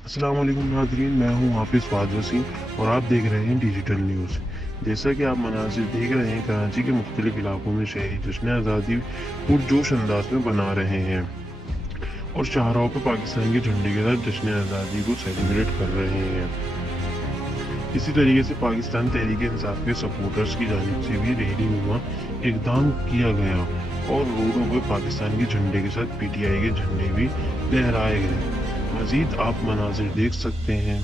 अस्सलाम वालेकुम नाज़रीन, मैं हूं हाफिज़ फ़ाज़ वसीम और आप देख रहे हैं डिजिटल न्यूज़। जैसा कि आप मनाज़िर देख रहे हैं, कराची के मुख्तलिफ इलाकों में शहरी जश्न आज़ादी पुरजोश अंदाज में मना रहे हैं और शाहराहों पर पाकिस्तान के झंडे के साथ जश्न आज़ादी को सेलिब्रेट कर रहे हैं। इसी तरीके से पाकिस्तान तहरीक इंसाफ के सपोर्टर्स की जानिब से भी रैली नुमा इक़दाम किया गया और रोडों पर पाकिस्तान के झंडे के साथ पीटीआई के झंडे भी लहराए गए। मज़ीद आप मनाज़िर देख सकते हैं।